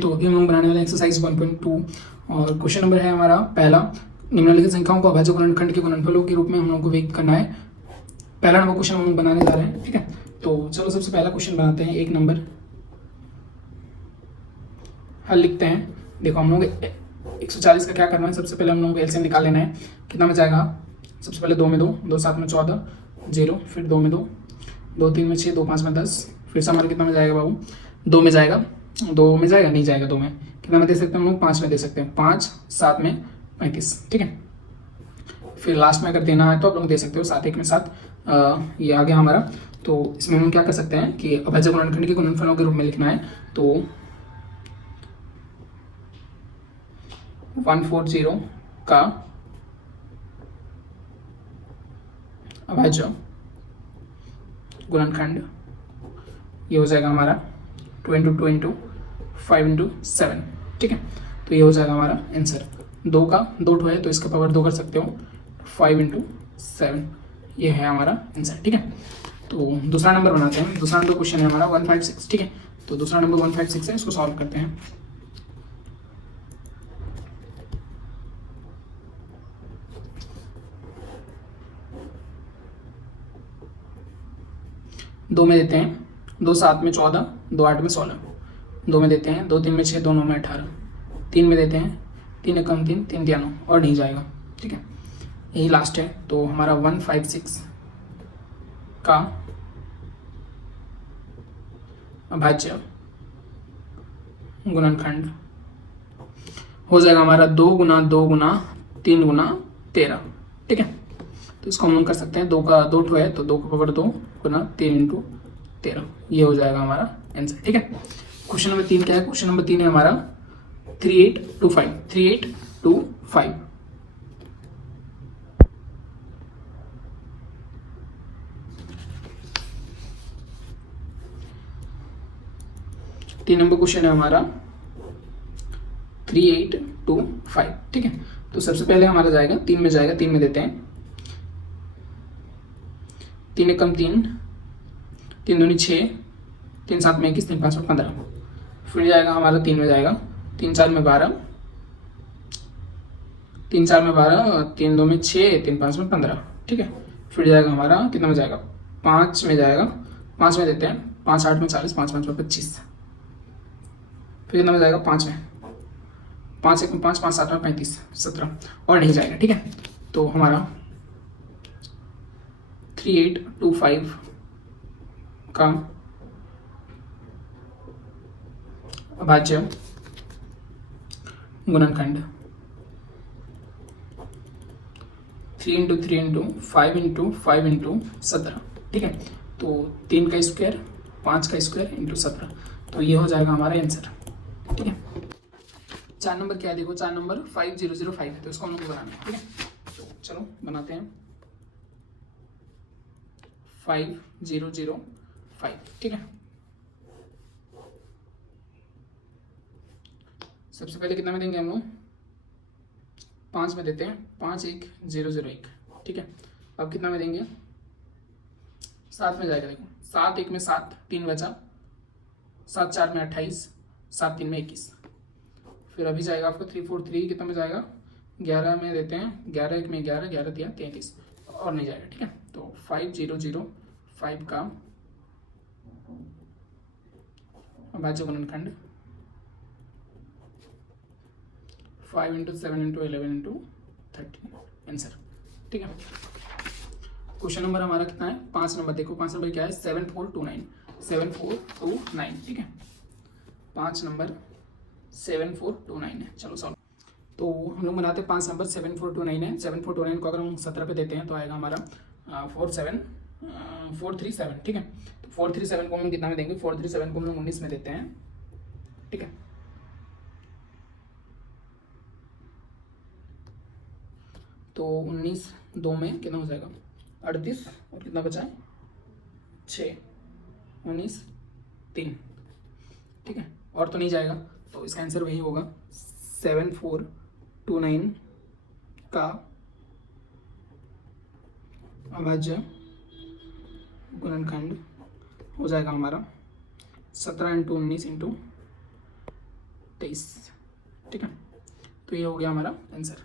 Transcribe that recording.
तो अभी हम लोग बनाने वाले एक्सरसाइज 1.2 और क्वेश्चन नंबर है हमारा पहला। निम्नलिखित संख्याओं को अभाज्य गुणनखंड के गुणनफलों के रूप में हम लोग को व्यक्त करना है। पहला नंबर क्वेश्चन हम लोग बनाने जा रहे हैं, ठीक है। तो चलो सबसे पहला क्वेश्चन बनाते हैं। एक नंबर हल लिखते हैं। देखो हम लोग 140 का क्या करना है, सबसे पहले हम लोग को एलसीएम निकाल लेना है। कितना में जाएगा? सबसे पहले 2 में 2, 2 7 में 14, 0, फिर 2 में 2, 2 3 में 6, 2 5 में 10, फिर से हमारा कितना में जाएगा बाबू? 2 में जाएगा। 2 में जाएगा? नहीं जाएगा। 2 में कितना में दे सकते हैं हम लोग? 5 में दे सकते हैं। 5 7 में 35, ठीक है। फिर लास्ट में अगर देना है तो आप लोग दे सकते हो 7 1 में 7। ये आ गया हमारा। तो इसमें हम क्या कर सकते हैं कि अभाज्य गुणनखंड के गुणनफलों के रूप में लिखना है। तो 140 का अभाज्य गुणनखंड ये हो जाएगा हमारा 2 इंटू 2 इंटू 5 इंटू 7, ठीक है। तो ये हो जाएगा हमारा आंसर। 2 का 2 ठो है तो इसका पावर 2 कर सकते हो, 5 इंटू 7, ये है हमारा आंसर, ठीक है। तो दूसरा नंबर बनाते हैं। दूसरा नंबर क्वेश्चन है हमारा 156, ठीक है। तो दूसरा नंबर 156 है, इसको सॉल्व करते हैं। दो में देते हैं, 2 7 में 14, 2 8 में 16, 2 में देते हैं, 2 3 में 6, 2 9 में 18, 3 में देते हैं, 3 एकम 3, 3 दिया 9, और नहीं जाएगा, ठीक है। यही लास्ट है। तो हमारा 156 का अभाज्य गुणनखंड हो जाएगा हमारा 2 गुना 2 गुना 3 गुना 13, ठीक है। तो इसको हम लोग कर सकते हैं। 2 का 2 ठो है तो 2 का पावर 2 गुना 3 इंटू 13, ये हो जाएगा हमारा आंसर, ठीक है। क्वेश्चन नंबर 3 क्या है? क्वेश्चन नंबर 3 है हमारा 3825, 3825। तीन नंबर क्वेश्चन है हमारा 3825, ठीक है। तो सबसे पहले हमारा जाएगा 3 में जाएगा, 3 में देते हैं, 3 एकम 3, 3 दूनी 6, 3 7 में 21, 3 5 में 15, फिर जाएगा हमारा 3 में जाएगा, 3 4 में 12, 3 4 में 12, 3 2 में 6, 3 5 में 15, ठीक है। फिर जाएगा हमारा कितना में जाएगा? 5 में जाएगा, 5 में देते हैं, 5 8 में 40, 5 5 में 25, फिर कितना में जाएगा? 5 में, 5 1 में 5, 5 7 में 35, 17, और नहीं जाएगा, ठीक है। तो हमारा 3825 का अभाज्य गुणनखंड 3 इंटू 3 इंटू 5 इंटू 5 इंटू 17, ठीक है। तो 3 का स्क्वायर, 5 का स्क्वायर इंटू 17, तो ये हो जाएगा हमारा आंसर, ठीक है। 4 नंबर क्या है? देखो 4 नंबर 5005 है, तो इसको हम लोग बनाना है, ठीक है। तो चलो बनाते हैं 5005, ठीक है। सबसे पहले कितना में देंगे हम लोग? 5 में देते हैं, 5 1 0 0 1, ठीक है। अब कितना में देंगे? 7 में जाएगा। देखो 7 1 में 7, 3 बचा, 7 4 में 28, 7 3 में 21, फिर अभी जाएगा आपको 3 4 3, कितना में जाएगा? 11 में देते हैं, 11 1 में 11, 11 दिया 33, और नहीं जाएगा, ठीक है। तो 5005 का अभाज्य गुणनखंड 5 इंटू 7 इंटू 11 इंटू 13, आंसर, ठीक है। क्वेश्चन नंबर हमारा कितना है? 5 नंबर। देखो 5 नंबर क्या है? 7429, 7429, ठीक है। 5 नंबर 7429 है। चलो सॉल्व। तो हम लोग बनाते हैं 5 नंबर 7429 है। 7429 को अगर हम 17 पे देते हैं तो आएगा हमारा 437, ठीक है। तो 437 को हम कितना में देंगे? 437 को हम लोग 19 में देते हैं, ठीक है। तो 19 2 में कितना हो जाएगा? 38, और कितना बचा है? 6, 19 3, ठीक है। और तो नहीं जाएगा, तो इसका आंसर वही होगा। 7429 का अभाज्य गुणनखंड हो जाएगा हमारा 17 इंटू 19 इंटू 23। ठीक है, तो ये हो गया हमारा आंसर।